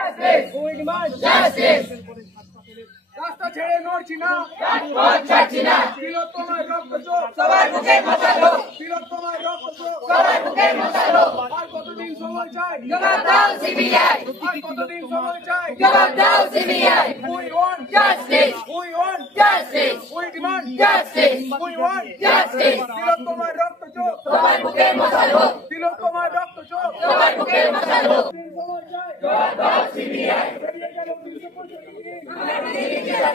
We demand justice. রাস্তা ছেড়ে নড়ছি না, রাজপথ ছাড়ছি না। তিলোত্তমার রক্ত চোখ সবার বুকে মশালো, তিলোত্তমার রক্ত চোখ সবার বুকে মশালো। আর কতদিন সময় চাই? জবাব দাও সিবিআই। আর কতদিন সময় চাই? জবাব দাও CBI. We want justice. We want justice. We demand justice. We want justice. তিলোত্তমার রক্ত চোখ সবার বুকে মশালো, তিলোত্তমার রক্ত চোখ সবার বুকে মশালো। সময় চাই? জবাব দাও সিবিআই। বেরিয়ে গেল 365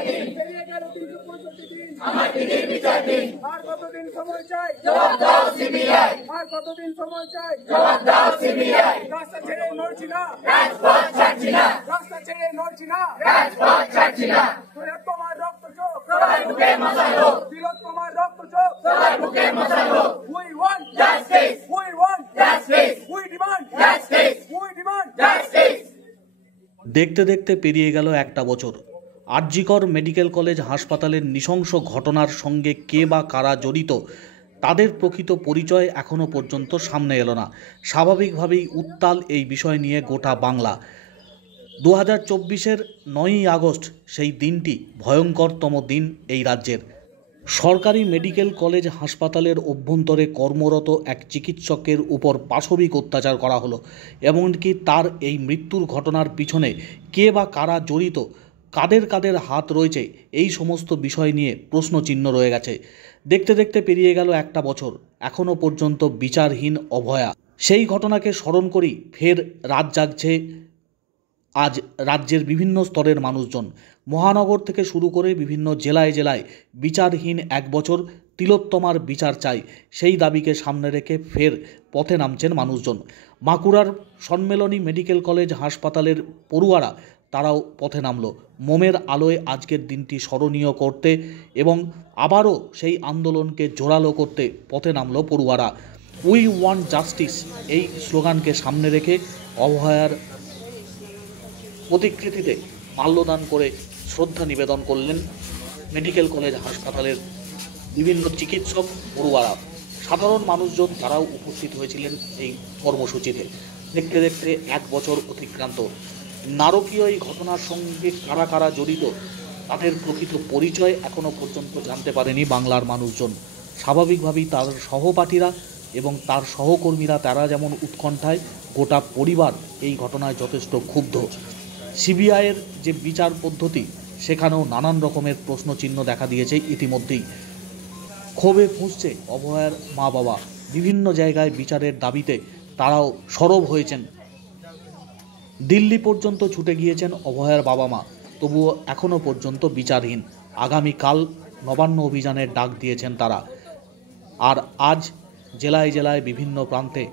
দিন, বেরিয়ে গেল 365 দিন, আমার দিদির বিচার দিন। আর কতদিন সময় চাই? জবাব দাও সিবিআই। আর কতদিন সময় চাই? জবাব দাও সিবিআই। রাস্তা ছেড়ে নড়ছি না, রাজপথ ছাড়ছি না। রাস্তা ছেড়ে নড়ছি না, রাজপথ ছাড়ছি না। তিলোত্তমার রক্ত চোখ সবার বুকে মশালো, তিলোত্তমার রক্ত চোখ সবার বুকে মশালো। We want justice. We want justice. We demand justice. We demand justice. দেখতে দেখতে পেরিয়ে গেল একটা বছর। আরজিকর মেডিকেল কলেজ হাসপাতালের নৃশংস ঘটনার সঙ্গে কে বা কারা জড়িত তাদের প্রকৃত পরিচয় এখনও পর্যন্ত সামনে এলো না। স্বাভাবিকভাবেই উত্তাল এই বিষয় নিয়ে গোটা বাংলা। 2024-এর 9ই আগস্ট সেই দিনটি ভয়ঙ্করতম দিন এই রাজ্যের। সরকারি মেডিকেল কলেজ হাসপাতালের অভ্যন্তরে কর্মরত এক চিকিৎসকের উপর পাশবিক অত্যাচার করা হলো। এমনকি তার এই মৃত্যুর ঘটনার পিছনে কে বা কারা জড়িত, কাদের কাদের হাত রয়েছে, এই সমস্ত বিষয় নিয়ে প্রশ্নচিহ্ন রয়ে গেছে। দেখতে দেখতে পেরিয়ে গেল একটা বছর, এখনও পর্যন্ত বিচারহীন অভয়া। সেই ঘটনাকে স্মরণ করি ফের রাত জাগছে আজ রাজ্যের বিভিন্ন স্তরের মানুষজন। মহানগর থেকে শুরু করে বিভিন্ন জেলায় জেলায় বিচারহীন এক বছর, তিলোত্তমার বিচার চাই, সেই দাবিকে সামনে রেখে ফের পথে নামছেন মানুষজন। বাঁকুড়ার সম্মেলনী মেডিকেল কলেজ হাসপাতালের পড়ুয়ারা তারাও পথে নামলো মোমের আলোয় আজকের দিনটি স্মরণীয় করতে এবং আবারও সেই আন্দোলনকে জোরালো করতে পথে নামলো পড়ুয়ারা। উই ওয়ান্ট জাস্টিস এই স্লোগানকে সামনে রেখে অভয়ার প্রতিকৃতিতে মাল্যদান করে শ্রদ্ধা নিবেদন করলেন মেডিকেল কলেজ হাসপাতালের বিভিন্ন চিকিৎসক পড়ুয়ারা। সাধারণ মানুষজন তারাও উপস্থিত হয়েছিলেন এই কর্মসূচিতে। দেখতে দেখতে এক বছর অতিক্রান্ত। নারকীয় এই ঘটনার সঙ্গে কারা কারা জড়িত তাদের প্রকৃত পরিচয় এখনও পর্যন্ত জানতে পারেনি বাংলার মানুষজন। স্বাভাবিকভাবেই তার সহপাঠীরা এবং তার সহকর্মীরা তারা যেমন উৎকণ্ঠায়, গোটা পরিবার এই ঘটনায় যথেষ্ট ক্ষুব্ধ। সিবিআইয়ের যে বিচার পদ্ধতি সেখানেও নানান রকমের প্রশ্নচিহ্ন দেখা দিয়েছে ইতিমধ্যেই। ক্ষোভে ফুঁসছে অভয়ার মা বাবা। বিভিন্ন জায়গায় বিচারের দাবিতে তারাও সরব হয়েছেন। দিল্লি পর্যন্ত ছুটে গিয়েছেন অভয়ার বাবা মা, তবুও এখনও পর্যন্ত বিচারহীন। আগামীকাল নবান্ন অভিযানের ডাক দিয়েছেন তারা। আর আজ জেলায় জেলায় বিভিন্ন প্রান্তে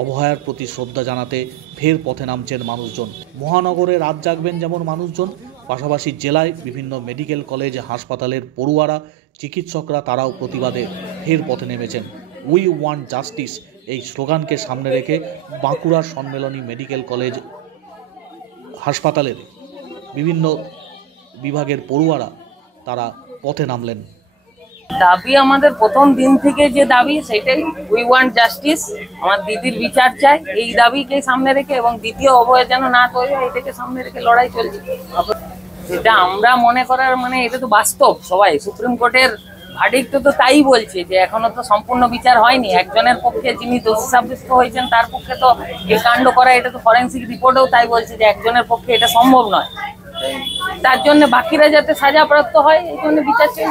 অভয়ার প্রতি শ্রদ্ধা জানাতে ফের পথে নামছেন মানুষজন। মহানগরে রাত জাগবেন যেমন মানুষজন, পাশাপাশি জেলায় বিভিন্ন মেডিকেল কলেজ হাসপাতালের পড়ুয়ারা, চিকিৎসকরা তারাও প্রতিবাদে ফের পথে নেমেছেন। উই ওয়ান্ট জাস্টিস এই স্লোগানকে সামনে রেখে বাঁকুড়ার সম্মেলনী মেডিকেল কলেজ হাসপাতালের বিভিন্ন বিভাগের পড়ুয়ারা তারা পথে নামলেন। দাবি আমাদের প্রথম দিন থেকে যে দাবি সেটাই, উই ওয়ান্ট জাস্টিস, আমার দিদির বিচার চাই, এই দাবিকে সামনে রেখে এবং দ্বিতীয় অভয় যেন না তৈরি হয় এটাকে সামনে রেখে লড়াই চলছে। এটা আমরা মনে করার এটা তো বাস্তব। সবাই সুপ্রিম কোর্টের ভার্ডিক্ট তো তাই বলছে যে এখনো তো সম্পূর্ণ বিচার হয়নি। একজনের পক্ষে যিনি দোষী সাব্যস্ত হয়েছেন তার পক্ষে তো এই কাণ্ড করা, এটা তো ফরেন্সিক রিপোর্টেও তাই বলছে যে একজনের পক্ষে এটা সম্ভব নয়। তার জন্য বাকিরা যাতে সাজাপ্রাপ্ত হয় এই জন্য বিচার চাই।